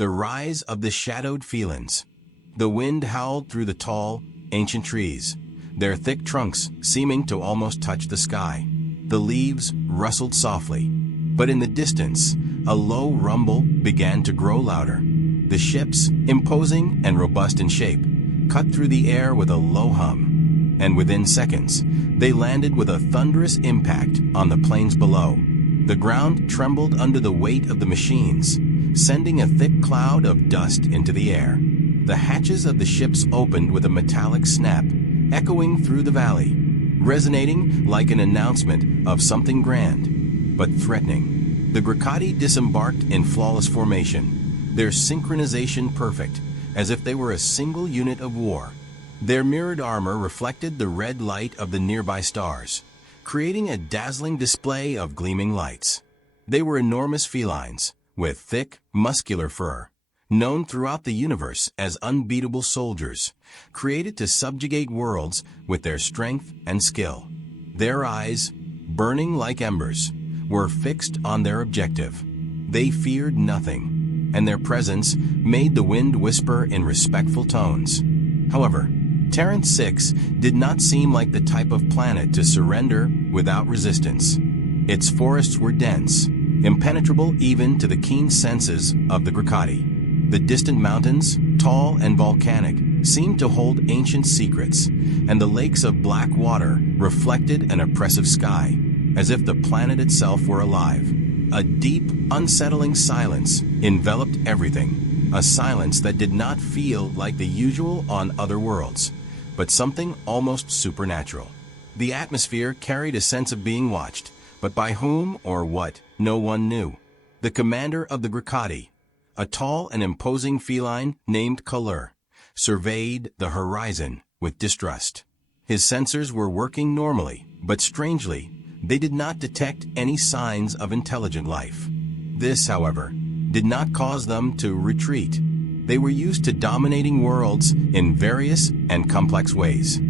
The rise of the Shadowed Felins. The wind howled through the tall, ancient trees, their thick trunks seeming to almost touch the sky. The leaves rustled softly, but in the distance, a low rumble began to grow louder. The ships, imposing and robust in shape, cut through the air with a low hum, and within seconds, they landed with a thunderous impact on the plains below. The ground trembled under the weight of the machines, sending a thick cloud of dust into the air. The hatches of the ships opened with a metallic snap, echoing through the valley, resonating like an announcement of something grand, but threatening. The Gracati disembarked in flawless formation, their synchronization perfect, as if they were a single unit of war. Their mirrored armor reflected the red light of the nearby stars, creating a dazzling display of gleaming lights. They were enormous felines, with thick, muscular fur, known throughout the universe as unbeatable soldiers, created to subjugate worlds with their strength and skill. Their eyes, burning like embers, were fixed on their objective. They feared nothing, and their presence made the wind whisper in respectful tones. However, Taranth VI did not seem like the type of planet to surrender without resistance. Its forests were dense, impenetrable even to the keen senses of the Gracati. The distant mountains, tall and volcanic, seemed to hold ancient secrets, and the lakes of black water reflected an oppressive sky, as if the planet itself were alive. A deep, unsettling silence enveloped everything, a silence that did not feel like the usual on other worlds, but something almost supernatural. The atmosphere carried a sense of being watched, but by whom or what, no one knew. The commander of the Gracati, a tall and imposing feline named Kalur, surveyed the horizon with distrust. His sensors were working normally, but strangely, they did not detect any signs of intelligent life. This, however, did not cause them to retreat. They were used to dominating worlds in various and complex ways.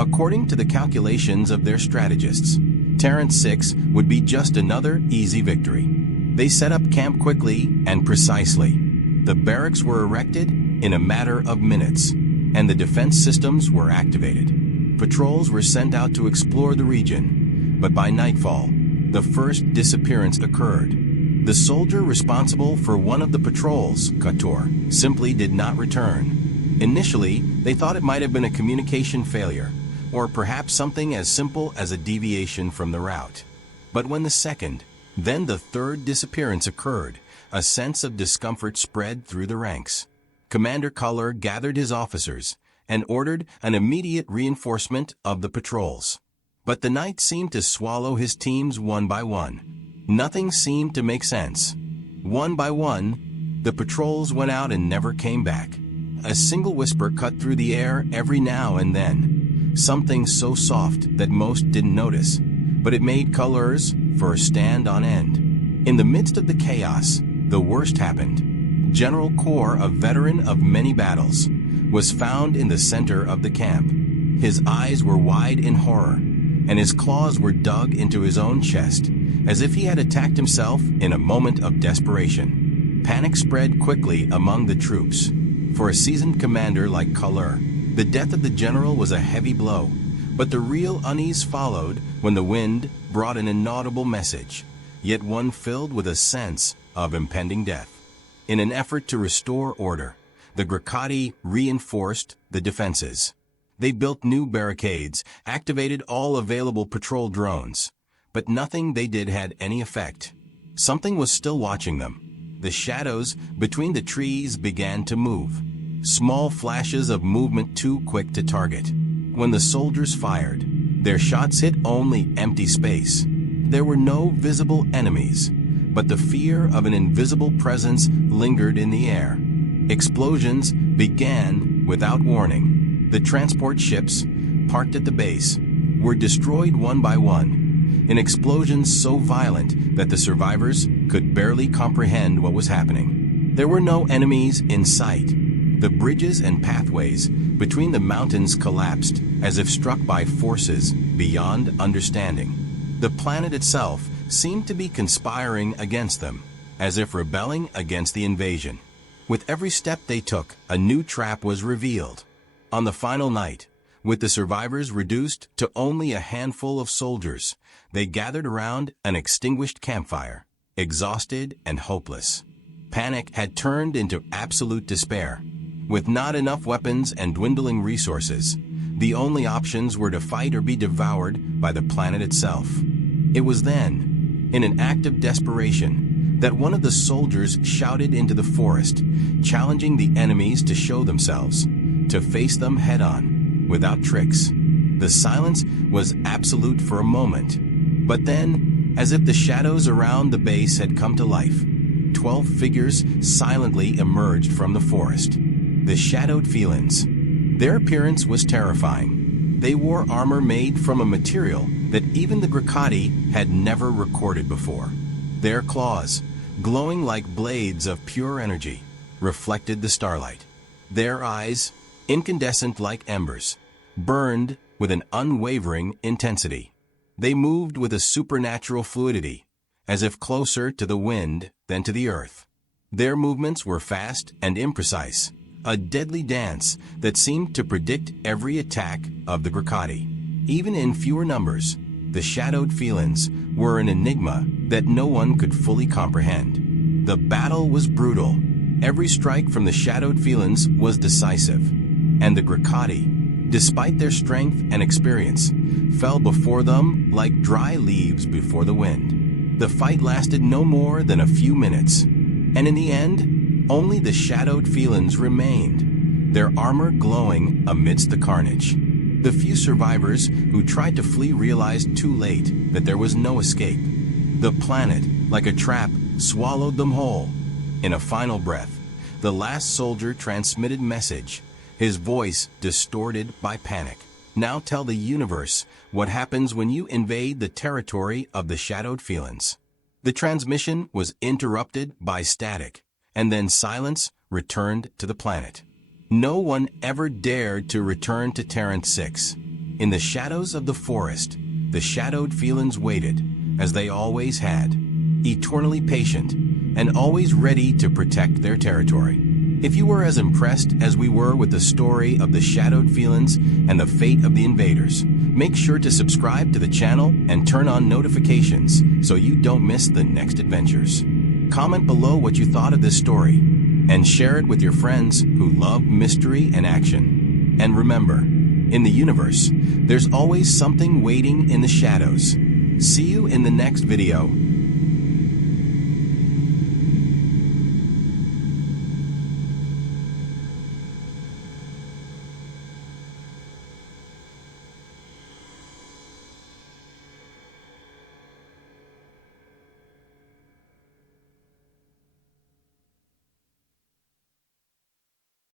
According to the calculations of their strategists, Taranth VI would be just another easy victory. They set up camp quickly and precisely. The barracks were erected in a matter of minutes, and the defense systems were activated. Patrols were sent out to explore the region, but by nightfall, the first disappearance occurred. The soldier responsible for one of the patrols, Kator, simply did not return. Initially, they thought it might have been a communication failure, or perhaps something as simple as a deviation from the route. But when the second, then the third disappearance occurred, a sense of discomfort spread through the ranks. Commander Kalur gathered his officers and ordered an immediate reinforcement of the patrols. But the night seemed to swallow his teams one by one. Nothing seemed to make sense. One by one, the patrols went out and never came back. A single whisper cut through the air every now and then, something so soft that most didn't notice, but it made Kalur's fur stand on end. In the midst of the chaos, the worst happened. General Kor, a veteran of many battles, was found in the center of the camp. His eyes were wide in horror, and his claws were dug into his own chest, as if he had attacked himself in a moment of desperation. Panic spread quickly among the troops. For a seasoned commander like Kalur, the death of the general was a heavy blow, but the real unease followed when the wind brought an inaudible message, yet one filled with a sense of impending death. In an effort to restore order, the Gracati reinforced the defenses. They built new barricades, activated all available patrol drones, but nothing they did had any effect. Something was still watching them. The shadows between the trees began to move, small flashes of movement too quick to target. When the soldiers fired, their shots hit only empty space. There were no visible enemies, but the fear of an invisible presence lingered in the air. Explosions began without warning. The transport ships, parked at the base, were destroyed one by one, in explosions so violent that the survivors could barely comprehend what was happening. There were no enemies in sight. The bridges and pathways between the mountains collapsed as if struck by forces beyond understanding. The planet itself seemed to be conspiring against them, as if rebelling against the invasion. With every step they took, a new trap was revealed. On the final night, with the survivors reduced to only a handful of soldiers, they gathered around an extinguished campfire, exhausted and hopeless. Panic had turned into absolute despair. With not enough weapons and dwindling resources, the only options were to fight or be devoured by the planet itself. It was then, in an act of desperation, that one of the soldiers shouted into the forest, challenging the enemies to show themselves, to face them head-on, without tricks. The silence was absolute for a moment, but then, as if the shadows around the base had come to life, 12 figures silently emerged from the forest. The Shadowed Felins. Their appearance was terrifying. They wore armor made from a material that even the Gracati had never recorded before. Their claws, glowing like blades of pure energy, reflected the starlight. Their eyes, incandescent like embers, burned with an unwavering intensity. They moved with a supernatural fluidity, as if closer to the wind than to the earth. Their movements were fast and imprecise, a deadly dance that seemed to predict every attack of the Gracati. Even in fewer numbers, the Shadowed Felins were an enigma that no one could fully comprehend. The battle was brutal. Every strike from the Shadowed Felins was decisive, and the Gracati, despite their strength and experience, fell before them like dry leaves before the wind. The fight lasted no more than a few minutes, and in the end, only the Shadowed Felins remained, their armor glowing amidst the carnage. The few survivors who tried to flee realized too late that there was no escape. The planet, like a trap, swallowed them whole. In a final breath, the last soldier transmitted message, his voice distorted by panic. Now tell the universe what happens when you invade the territory of the Shadowed Felins. The transmission was interrupted by static, and then silence returned to the planet. No one ever dared to return to Taranth VI. In the shadows of the forest, the Shadowed Felins waited, as they always had, eternally patient, and always ready to protect their territory. If you were as impressed as we were with the story of the Shadowed Felins and the fate of the invaders, make sure to subscribe to the channel and turn on notifications so you don't miss the next adventures. Comment below what you thought of this story, and share it with your friends who love mystery and action. And remember, in the universe, there's always something waiting in the shadows. See you in the next video.